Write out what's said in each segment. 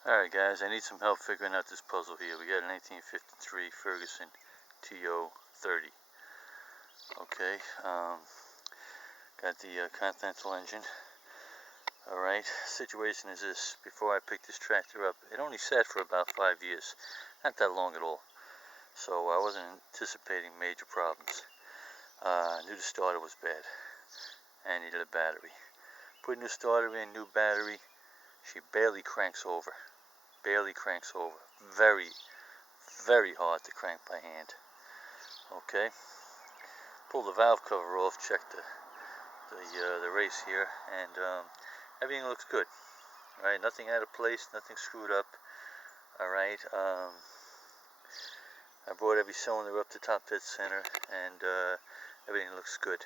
Alright guys, I need some help figuring out this puzzle here. We got a 1953 Ferguson TO-30. Okay, got the Continental engine. Alright, situation is this. Before I picked this tractor up, it only sat for about 5 years. Not that long at all. So I wasn't anticipating major problems. I knew the starter was bad and needed a battery. Put new starter in, new battery. She barely cranks over. Very, very hard to crank by hand. Okay. Pull the valve cover off, check the race here, and everything looks good. All right, nothing out of place, nothing screwed up. All right. I brought every cylinder up to top dead center, and everything looks good.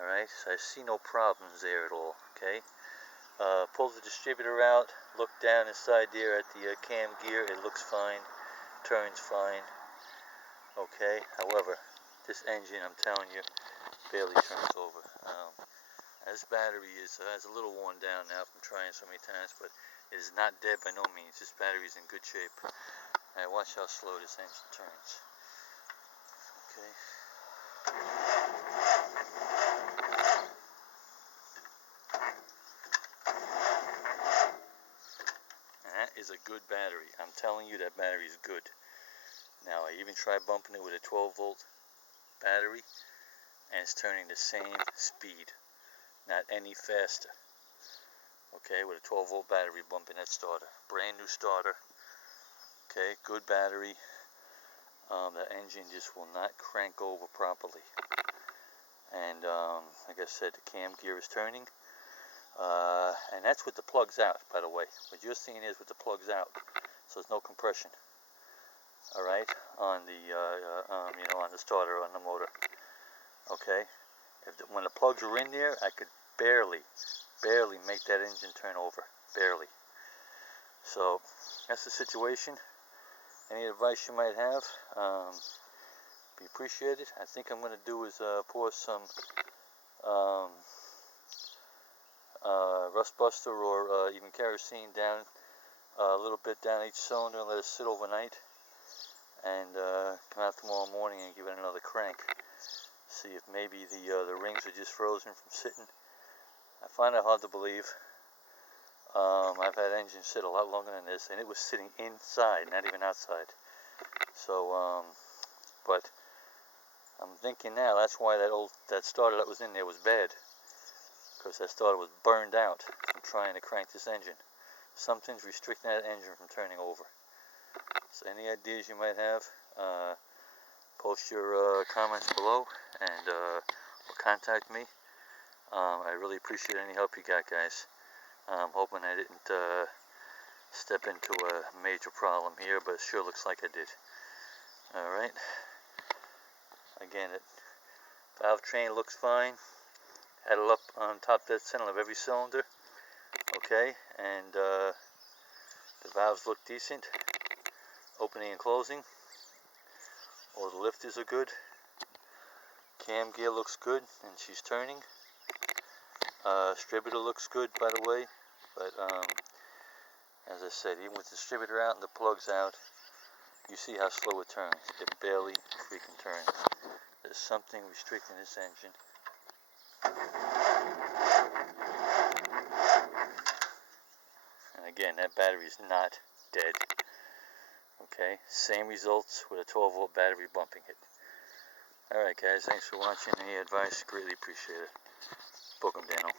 All right, so I see no problems there at all. Okay. Pull the distributor out, look down inside there at the cam gear, it looks fine, turns fine, okay. However, this engine, I'm telling you, barely turns over. This battery is a little worn down now from trying so many times, but it is not dead by no means. This battery is in good shape. Now watch how slow this engine turns. Okay. That is a good battery. I'm telling you, that battery is good. Now I even tried bumping it with a 12-volt battery, and it's turning the same speed, not any faster. Okay, with a 12-volt battery bumping that starter, brand new starter. Okay, good battery. The engine just will not crank over properly, and like I said, the cam gear is turning. And that's with the plugs out, by the way. What you're seeing is with the plugs out, so there's no compression. All right, on the on the starter, on the motor. Okay, when the plugs were in there, I could barely make that engine turn over, barely. So that's the situation. Any advice you might have, be appreciated. I think I'm going to do is pour some rust buster or even kerosene down a little bit down each cylinder and let it sit overnight, and come out tomorrow morning and give it another crank. See if maybe the rings are just frozen from sitting. I find it hard to believe. I've had engines sit a lot longer than this, and it was sitting inside, not even outside. So, but I'm thinking now that's why that starter that was in there was bad, because that starter was burned out from trying to crank this engine. Something's restricting that engine from turning over. So any ideas you might have, post your comments below, and or contact me. I really appreciate any help you got, guys. I'm hoping I didn't step into a major problem here, but it sure looks like I did. Alright. Again, the valve train looks fine. Had it up on top dead center of every cylinder. Okay, and the valves look decent. Opening and closing. All the lifters are good. Cam gear looks good, and she's turning. Distributor looks good, by the way, but as I said, even with the distributor out and the plugs out, you see how slow it turns. It barely freaking turns. There's something restricting this engine. And again, that battery is not dead. Okay, same results with a 12-volt battery bumping it. Alright guys, thanks for watching. Any advice, greatly appreciate it. Book 'em, Daniel.